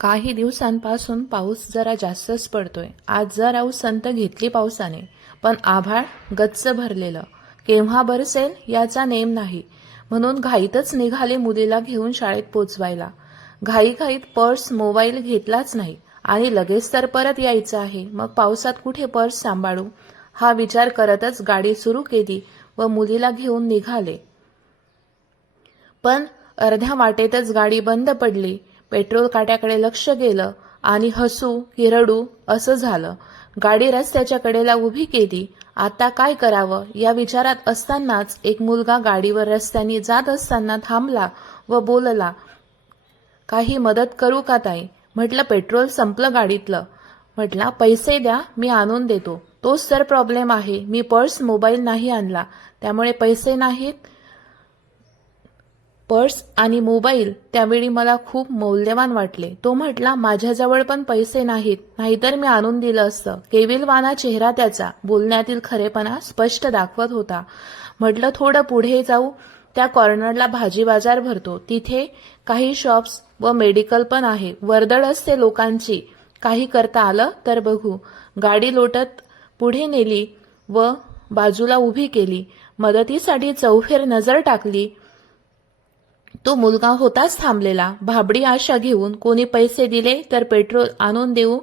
काही दिवसांपासून पाऊस जरा जास्तच पडतोय. आज जरा संत घेतली पावसाने पण आभाळ गच्च भरलेलं. केव्हा बरसेल याचा नेम नाही. म्हणून घाईतच निघाले मुलीला घेऊन शाळेत पोचवायला. घाईघाईत पर्स मोबाईल घेतलाच नाही. आणि लगेच तर परत यायचं आहे. मग पावसात कुठे पर्स सांभाळू? हा विचार करतच गाडी सुरू केली व मुलीला घेऊन निघाले. पण अर्ध्या वाटेतच गाडी बंद पडली. पेट्रोल काट्याकडे लक्ष गेलं आणि हसू की रडू असं झालं. गाडी रस्त्याच्या कडेला उभी केली. आता काय करावं? या विचारात असतानाच एक मुलगा गाडीवर रस्त्याने जात असताना थांबला व बोलला काही मदत करू का ताई? म्हटलं पेट्रोल संपलं गाडीतलं. म्हटला पैसे द्या मी आणून देतो. तोच तर प्रॉब्लेम आहे. मी पर्स मोबाईल नाही आणला. त्यामुळे पैसे नाहीत. पर्स आणि मोबाईल त्यावेळी मला खूप मौल्यवान वाटले. तो म्हटला माझ्याजवळ पण पैसे नाहीत. नाहीतर मी आणून दिलं असतं. केविलवाना चेहरा त्याचा. बोलण्यातील खरेपणा स्पष्ट दाखवत होता. म्हटलं थोडं पुढे जाऊ. त्या कॉर्नरला भाजी बाजार भरतो. तिथे काही शॉप्स व मेडिकल पण आहे. वर्दळ असते लोकांची. काही करता आलं तर बघू. गाडी लोटत पुढे नेली व बाजूला उभी केली. मदतीसाठी चौफेर नजर टाकली. तो मुलगा होताच थांबलेला. भाबडी आशा घेऊन कोणी पैसे दिले तर पेट्रोल आणून देऊ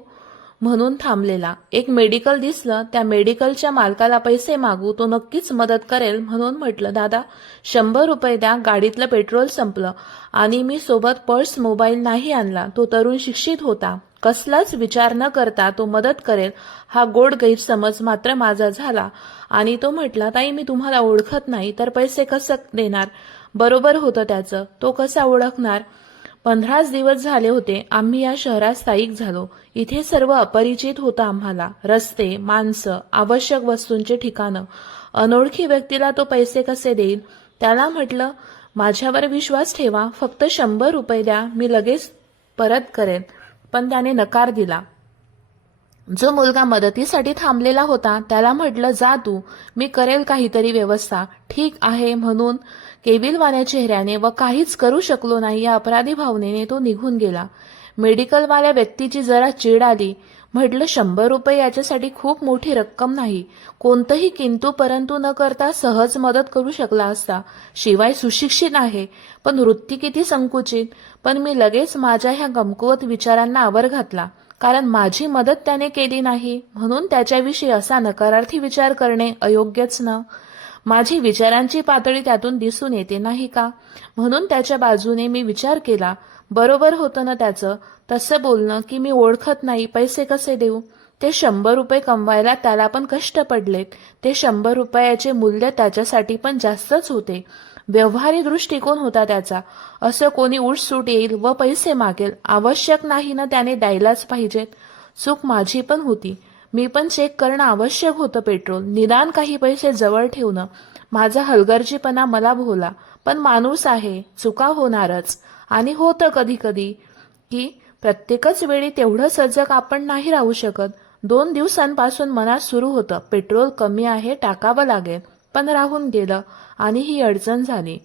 म्हणून थांबलेला. एक मेडिकल दिसलं त्या मेडिकलच्या मालकाला पैसे मागू तो नक्कीच मदत करेल म्हणून म्हटलं दादा शंभर रुपये द्या गाडीतलं पेट्रोल संपलं आणि मी सोबत पर्स मोबाईल नाही आणला. तो तरुण शिक्षित होता. कसलाच विचार न करता तो मदत करेल हा गोड गैरसमज मात्र माझा झाला. आणि तो म्हटला ताई मी तुम्हाला ओळखत नाही तर पैसे कसं देणार? बरोबर होतं त्याचं. तो कसा ओळखणार? पंधराच दिवस झाले होते. आम्ही या शहरात स्थायिक झालो. इथे सर्व अपरिचित होतं आम्हाला. रस्ते माणसं आवश्यक वस्तूंचे ठिकाणं. अनोळखी व्यक्तीला तो पैसे कसे देईल? त्याला म्हटलं माझ्यावर विश्वास ठेवा. फक्त शंभर रुपये द्या. मी लगेच परत करेन. पण त्याने नकार दिला. जो मुलगा मदतीसाठी थांबलेला होता त्याला म्हटलं जा तू मी करेल काहीतरी व्यवस्था ठीक आहे म्हणून केबिलवाल्या चेहऱ्याने व काहीच करू शकलो नाही या अपराधी भावनेने तो निघून गेला. मेडिकलवाल्या व्यक्तीची जरा चीड आली. म्हटलं शंभर रुपये याच्यासाठी खूप मोठी रक्कम नाही. कोणतंही किंतू परंतु न करता सहज मदत करू शकला असता. शिवाय सुशिक्षित आहे पण वृत्ती किती संकुचित. पण मी लगेच माझ्या ह्या गमकुवत विचारांना आवर घातला. कारण माझी मदत त्याने केली नाही. म्हणून त्याच्याविषयी असा नकारार्थी विचार करणे अयोग्यच न. माझी विचारांची पातळी त्यातून दिसून येते नाही का? म्हणून त्याच्या बाजूने मी विचार केला बरोबर होतं ना त्याचं. तसं बोलणं की मी ओळखत नाही पैसे कसे देऊ? ते शंभर रुपये कमवायला त्याला पण कष्ट पडलेत. ते शंभर रुपयाचे मूल्य त्याच्यासाठी पण जास्तच होते. व्यवहारी दृष्टिकोन होता त्याचा. असं कोणी उठसूट येईल व पैसे मागेल आवश्यक नाही ना त्याने द्यायलाच पाहिजेत. चूक माझी पण होती. मी पण चेक करणं आवश्यक होतं पेट्रोल. निदान काही पैसे जवळ ठेवणं. माझा हलगर्जीपणा मला भोला. पण माणूस आहे चुका होणारच. आणि होतं कधी कधी की प्रत्येकच वेळी तेवढं सजग आपण नाही राहू शकत. दोन दिवसांपासून मनात सुरू होतं पेट्रोल कमी आहे टाकावं लागेल पण राहून गेलं आणि ही अडचण झाली.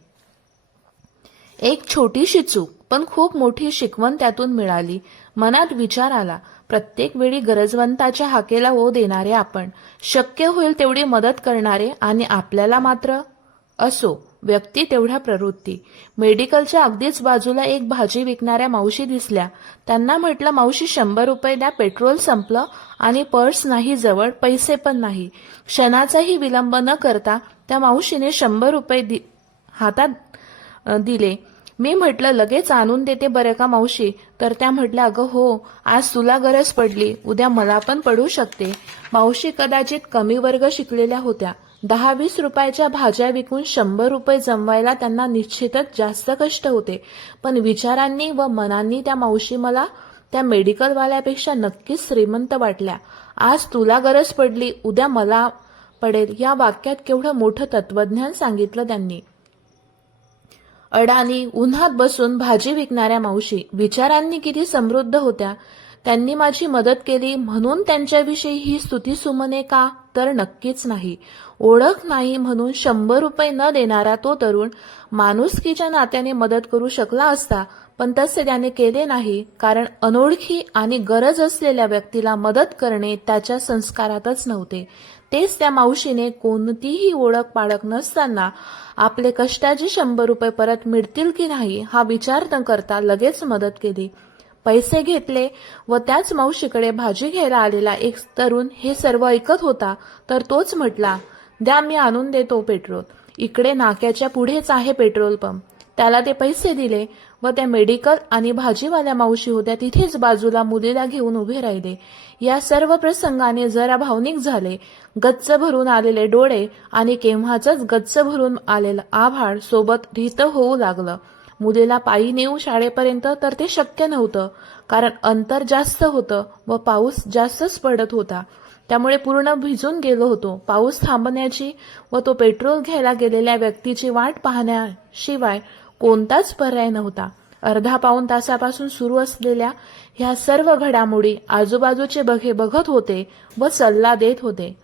एक छोटीशी चूक पण खूप मोठी शिकवण त्यातून मिळाली. मनात विचार आला प्रत्येक वेळी गरजवंताच्या हाकेला ओ देणारे आपण शक्य होईल तेवढी मदत करणारे आणि आपल्याला मात्र असो व्यक्ती तेवढ्या प्रवृत्ती. मेडिकलच्या अगदीच बाजूला एक भाजी विकणाऱ्या मावशी दिसल्या. त्यांना म्हटलं मावशी शंभर रुपये द्या पेट्रोल संपलं आणि पर्स नाही जवळ पैसे पण नाही. क्षणाचाही विलंब न करता त्या मावशीने शंभर रुपये दि हातात दिले. मी म्हटलं लगेच आणून देते बरं का मावशी? तर त्या म्हटल्या अगं हो आज तुला गरज पडली उद्या मला पण पडू शकते. मावशी कदाचित कमी वर्ग शिकलेल्या होत्या. दहा वीस रुपयाच्या भाज्या विकून शंभर रुपये जमवायला त्यांना निश्चितच जास्त कष्ट होते. पण विचारांनी व मनांनी त्या मावशी मला त्या मेडिकलवाल्यापेक्षा नक्कीच श्रीमंत वाटल्या. आज तुला गरज पडली उद्या मला पडेल या वाक्यात केवढं मोठं तत्वज्ञान सांगितलं त्यांनी. अडाणी उन्हात बसून भाजी विकणाऱ्या मावशी विचारांनी किती समृद्ध होत्या. त्यांनी माझी मदत केली म्हणून त्यांच्याविषयी ही स्तुतीसुमने का? तर नक्कीच नाही. ओळख नाही म्हणून शंभर रुपये न देणारा तो तरुण माणुसकीच्या नात्याने मदत करू शकला असता पण तसे त्याने केले नाही कारण अनोळखी आणि गरज असलेल्या व्यक्तीला मदत करणे त्याच्या संस्कारातच नव्हते. तेच त्या मावशीने कोणतीही ओळख पाळख नसताना आपले कष्टाचे शंभर रुपये परत मिळतील की नाही हा विचार न करता लगेच मदत केली. पैसे घेतले व त्याच मावशीकडे भाजी घ्यायला आलेला एक तरुण हे सर्व ऐकत होता तर तोच म्हटला द्या मी आणून देतो पेट्रोल. इकडे नाक्याच्या पुढेच आहे पेट्रोल पंप. त्याला ते पैसे दिले व त्या मेडिकल आणि भाजीवाल्या मावशी होत्या तिथेच बाजूला मुलीला घेऊन उभे राहिले. या सर्व प्रसंगाने जरा भावनिक झाले. गच्च भरून आलेले डोळे आणि केव्हाच गच्च भरून आलेलं आभाळ सोबत रित होऊ लागलं. मुलीला पायी नेऊ शाळेपर्यंत तर ते शक्य नव्हतं कारण अंतर जास्त होतं व पाऊस जास्तच पडत होता. त्यामुळे पूर्ण भिजून गेलो होतो. पाऊस थांबण्याची व तो पेट्रोल घ्यायला गेलेल्या व्यक्तीची वाट पाहण्याशिवाय कोणताच पर्याय नव्हता. अर्धा पाऊण तासापासून सुरू असलेल्या ह्या सर्व घडामोडी आजूबाजूचे बघे बघत होते व सल्ला देत होते.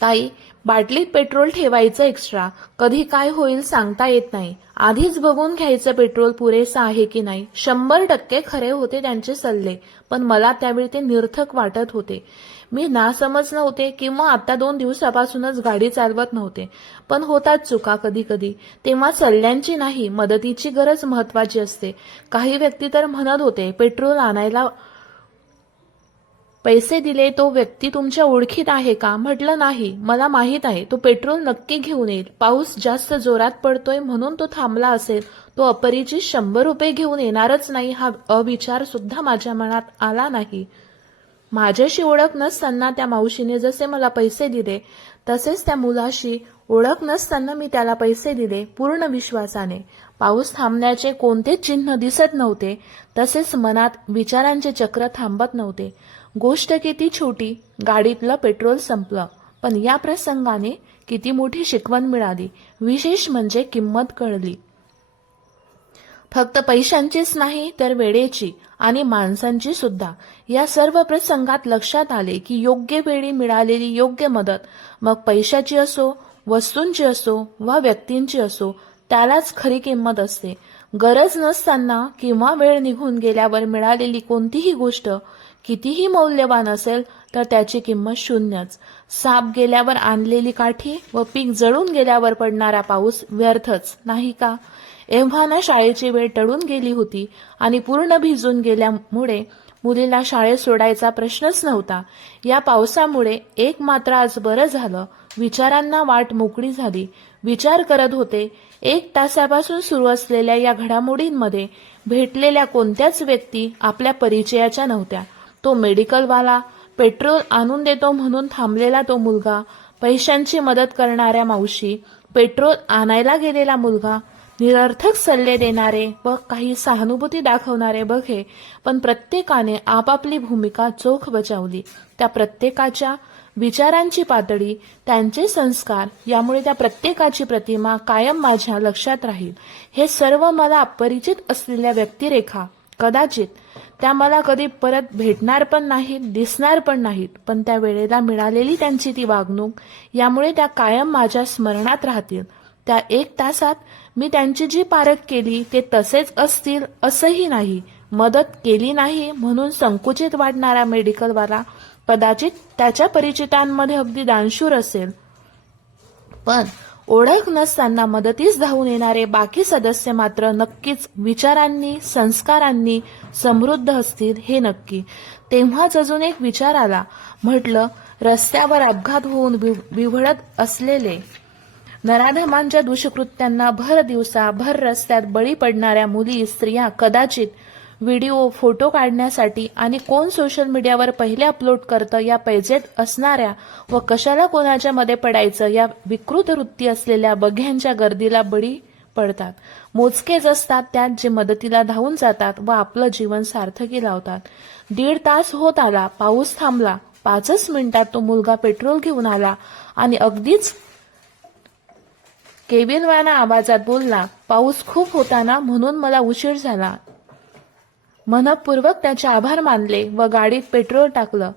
ताई बाटलीत पेट्रोल ठेवायचं एक्स्ट्रा कधी काय होईल सांगता येत नाही. आधीच बघून घ्यायचं पेट्रोल पुरेसं आहे की नाही. शंभर टक्के खरे होते त्यांचे सल्ले पण मला त्यावेळी ते निर्थक वाटत होते. मी नासमज नव्हते किंवा आता दोन दिवसापासूनच गाडी चालवत नव्हते. पण होतात चुका कधी कधी तेव्हा सल्ल्यांची नाही मदतीची गरज महत्वाची असते. काही व्यक्ती तर म्हणत होते पेट्रोल आणायला पैसे दिले तो व्यक्ती तुमच्या ओळखीत आहे का? म्हटलं नाही. मला माहीत आहे तो पेट्रोल नक्की घेऊन येईल. पाऊस जास्त जोरात पडतोय म्हणून तो थांबला असेल. तो अपरिचित शंभर रुपये घेऊन येणारच नाही हा अविचार सुद्धा माझ्या मनात आला नाही. माझ्याशी ओळख नसताना त्या मावशीने जसे मला पैसे दिले तसेच त्या मुलाशी ओळख नसताना मी त्याला पैसे दिले पूर्ण विश्वासाने. पाऊस थांबण्याचे कोणतेच चिन्ह दिसत नव्हते तसेच मनात विचारांचे चक्र थांबत नव्हते. गोष्ट किती छोटी गाडीतलं पेट्रोल संपलं. पण या प्रसंगाने किती मोठी शिकवण मिळाली विशेष म्हणजे किंमत कळली. फक्त पैशांचीच नाही तर वेळेची आणि माणसांची सुद्धा. या सर्व प्रसंगात लक्षात आले की योग्य वेळी मिळालेली योग्य मदत मग पैशाची असो वस्तूंची असो वा व्यक्तींची असो त्यालाच खरी किंमत असते. गरज नसताना किंवा वेळ निघून गेल्यावर मिळालेली कोणतीही गोष्ट कितीही मौल्यवान असेल तर त्याची किंमत शून्यच. साप गेल्यावर आणलेली काठी व पीक जळून गेल्यावर पडणारा पाऊस व्यर्थच नाही का? एव्हाना शाळेची वेळ टळून गेली होती आणि पूर्ण भिजून गेल्यामुळे मुलीला शाळेत सोडायचा प्रश्नच नव्हता. या पावसामुळे एक मात्र आज बरं झालं. विचारांना वाट मोकळी झाली. विचार करत होते एक तासापासून सुरू असलेल्या या घडामोडींमध्ये भेटलेल्या कोणत्याच व्यक्ती आपल्या परिचयाच्या नव्हत्या. तो मेडिकलवाला पेट्रोल आणून देतो म्हणून थांबलेला तो मुलगा पैशांची मदत करणाऱ्या मावशी पेट्रोल आणायला गेलेला मुलगा निरर्थक सल्ले देणारे व काही सहानुभूती दाखवणारे बघे पण प्रत्येकाने आपापली भूमिका चोख बजावली. त्या प्रत्येकाच्या विचारांची पातळी त्यांचे संस्कार यामुळे त्या प्रत्येकाची प्रतिमा कायम माझ्या लक्षात राहील. हे सर्व मला अपरिचित असलेल्या व्यक्तिरेखा कदाचित त्या मला कधी परत भेटणार पण नाहीत दिसणार पण नाहीत पण त्या वेळेला मिळालेली त्यांची ती वागणूक यामुळे त्या कायम माझ्या स्मरणात राहतील. त्या एक तासात मी त्यांची जी पारख केली ते तसेच असतील असंही नाही. मदत केली नाही म्हणून संकुचित वाटणारा मेडिकलवाला कदाचित त्याच्या परिचितांमध्ये अगदी दानशूर असेल. पण ओळख नसताना मदतीस धावून येणारे बाकी सदस्य मात्र नक्कीच विचारांनी संस्कारांनी समृद्ध असतील हे नक्की. तेव्हाच अजून एक विचार आला. म्हटलं रस्त्यावर अपघात होऊन बिघडत असलेले नराधमांच्या दुष्कृत्यांना भर दिवसा भर रस्त्यात बळी पडणाऱ्या मुली स्त्रिया कदाचित व्हिडिओ फोटो काढण्यासाठी आणि कोण सोशल मीडियावर पहिले अपलोड करतं या पैजेत असणाऱ्या व कशाला कोणाच्या मध्ये पडायचं या विकृत वृत्ती असलेल्या बघ्यांच्या गर्दीला बळी पडतात. मोजकेच असतात त्यात जे मदतीला धावून जातात व आपलं जीवन सार्थकी लावतात. दीड तास होत आला पाऊस थांबला पाचच मिनिटात तो मुलगा पेट्रोल घेऊन आला आणि अगदीच केबिनवाना आवाजात बोलला पाऊस खूप होता ना म्हणून मला उशीर झाला. मनपूर्वक त्याचे आभार मानले व गाडीत पेट्रोल टाकलं.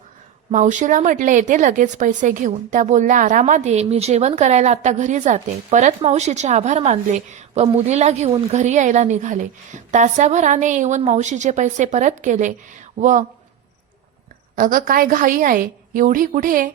मावशीला म्हटले येते लगेच पैसे घेऊन. त्या बोलल्या आरामात ये मी जेवण करायला आता घरी जाते. परत मावशीचे आभार मानले व मुलीला घेऊन घरी यायला निघाले. तासाभराने येऊन मावशीचे पैसे परत केले व अगं काय घाई आहे? एवढी कुठे?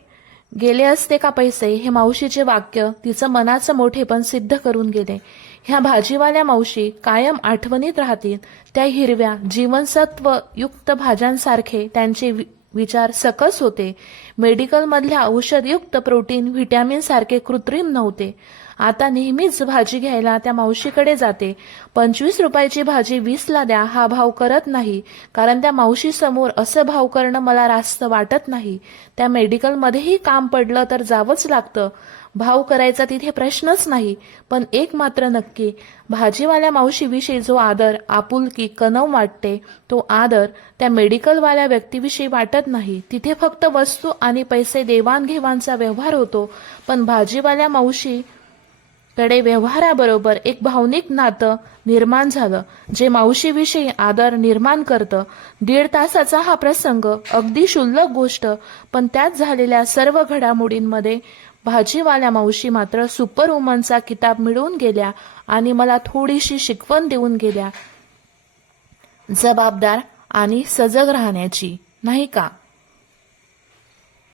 गेले असते का पैसे? हे मावशीचे वाक्य तिचं मनाचं मोठेपण सिद्ध करून गेले. ह्या भाजीवाल्या मावशी कायम आठवणीत राहतील. त्या हिरव्या जीवनसत्व युक्त भाज्यांसारखे त्यांचे वि- विचार सकस होते. मेडिकलमधल्या औषधयुक्त प्रोटीन व्हिटॅमिन सारखे कृत्रिम नव्हते. आता नेहमीच भाजी घ्यायला त्या मावशीकडे जाते. पंचवीस रुपयाची भाजी वीसला द्या हा भाव करत नाही. कारण त्या मावशी समोर असं भाव करणं मला रास्त वाटत नाही. त्या मेडिकलमध्येही काम पडलं तर जावंच लागतं. भाव करायचा तिथे प्रश्नच नाही. पण एक मात्र नक्की भाजीवाल्या मावशीविषयी जो आदर आपुलकी कणव वाटते तो आदर त्या मेडिकलवाल्या व्यक्तीविषयी वाटत नाही. तिथे फक्त वस्तू आणि पैसे देवाणघेवाणचा व्यवहार होतो. पण भाजीवाल्या मावशी कडे व्यवहाराबरोबर एक भावनिक नातं निर्माण झालं जे मावशीविषयी आदर निर्माण करतं. दीड तासाचा हा प्रसंग अगदी क्षुल्लक गोष्ट पण त्यात झालेल्या सर्व घडामोडींमध्ये भाजीवाल्या मावशी मात्र सुपर वुमनचा किताब मिळवून गेल्या आणि मला थोडीशी शिकवण देऊन गेल्या. जबाबदार आणि सजग राहण्याची नाही का?